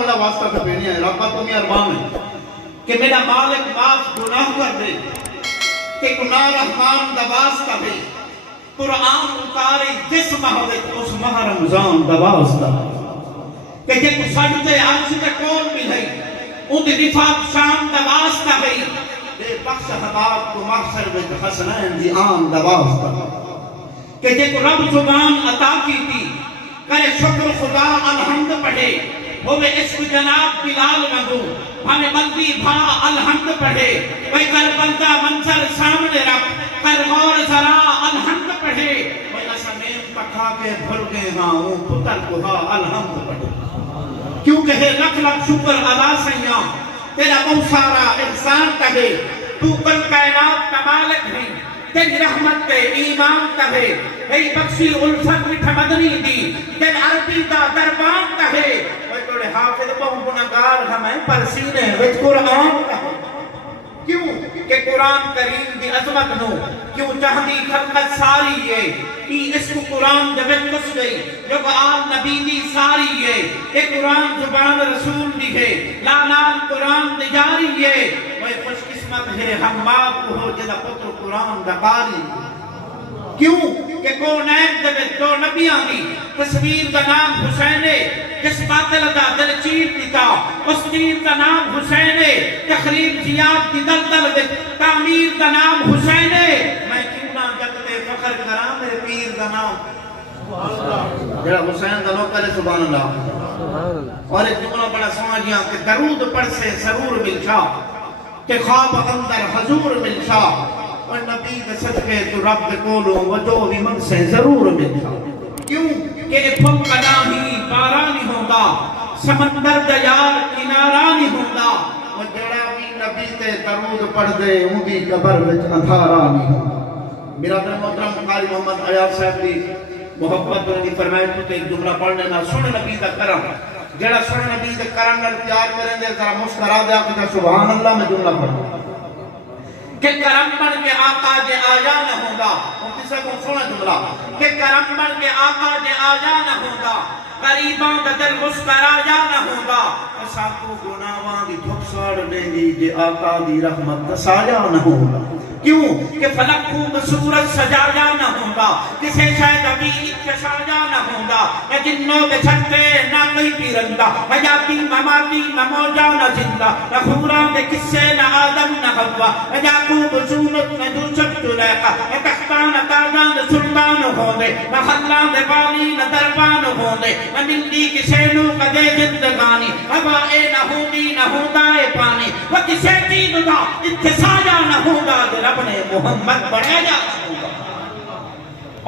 تھوڑا واسطہ کبھی ہے ربا تمہیں ارمان ہے کہ میرا مالک معاف گناہ کر دے کہ گناہ رحمان دا واسطہ بھی قرآن اتاری جس ماہ اس ماہ رمضان دا واسطہ کہ جے کو سجدے عرش تے کول ملے ان دی رفعت شان دا واسطہ بھی بے بخش حباب کو مغفر وچ حسنین دی آن دا واسطہ کہ جے کو رب زبان عطا کی تھی کرے شکر خدا الحمد پڑھے ہوئے عشق جناب بلال مگو ہمیں بندی بھا الحمد پڑھے وہی کر بندہ منظر سامنے رکھ کر غور ذرا الحمد پڑھے وہی اسمین پکھا کے بھر گئے ہاں ہوں پتر کو ہاں الحمد پڑھے کیونکہ ہے لکھ لکھ شکر علا سیاں تیرا بہت سارا احسان کہے تو کل کائنات کا مالک ہے تیری رحمت تے ایمان کہے ای بخشی الفت مٹھ مدنی دی تیل عربی دا دربان کہے وہی توڑے حافظ بہن گناہگار ہمیں پر سینے وچ قرآن کہے کیوں کہ قرآن کریم دی عظمت نو کیوں چاہدی خلقت ساری ہے ای اس کو قرآن دے وچ کس گئی جو کہ آل نبی دی ساری ہے اے قرآن زبان رسول دی ہے لانان قرآن دی جاری ہے وہی خوش قسمت ہے ہم باپ کو ہو جدا پتر قرآن دا قاری کیوں کہ کونین دے دو نبیاں دی تصویر دا نام حسین ہے جس باطل دا دل چیر دیتا اس دین دا نام حسین ہے تخریب زیاد دی دلدل دے تعمیر دا نام حسین ہے میں کیوں نہ جگتے فخر کرام میرے پیر دا نام جڑا حسین دا نو کرے سبحان اللہ اور ایک جملہ بڑا سمجھیاں کہ درود پڑھ سے ضرور ملشا کہ خواب اندر حضور ملشا اور نبی دے صدقے تو رب دے کولوں وجو بھی من سے ضرور ملشا کیوں کہ پھم کنا ہی پارا نہیں ہوگا سمندر دیار کنارا نہیں ہوگا وہ جڑا بھی نبی تے درود پڑھ دے ان دی قبر وچ اندھارا نہیں ہوگا میرا محترم قاری محمد عیاض صاحب دی محبت نے فرمایا تو ایک جملہ پڑھنے نہ سن نبی دا کرم جڑا سن نبی دے کرم نال پیار کریں دے ذرا مسکرا دے کہ سبحان اللہ میں جملہ پڑھوں کہ کرم بن کے آقا دے آیا نہ ہوگا ان کسے کو سنا جملہ کہ کرم بن کے آقا دے آیا نہ ہوگا قریباں دا دل مسکرا یا نہ ہوگا ساکو گناہاں دی دھوپ ساڑ لینی دے آقا دی رحمت سایا نہ ہوگا کیوں کہ فلک خوب صورت سجایا نہ ہوگا کسے شاید ابھی اتشایا نہ ہوگا یا جنوں کے چھتے نہ کوئی پیرندہ حیاتی مماتی نہ موجہ نہ زندہ نہ خوران دے کسے نہ آدم نہ حوا نہ یعقوب سونت نہ یوسف جلیقہ نہ تختان نہ تاجان نہ سلطان ہوندے نہ خلان دے والی نہ دربان ہوندے نہ ملدی کسے نو کدے زندگانی ہوائے نہ ہوندی نہ ہوندائے پانی وہ کسے چیز دا اتسایا نہ ہوگا رب نے محمد بڑھایا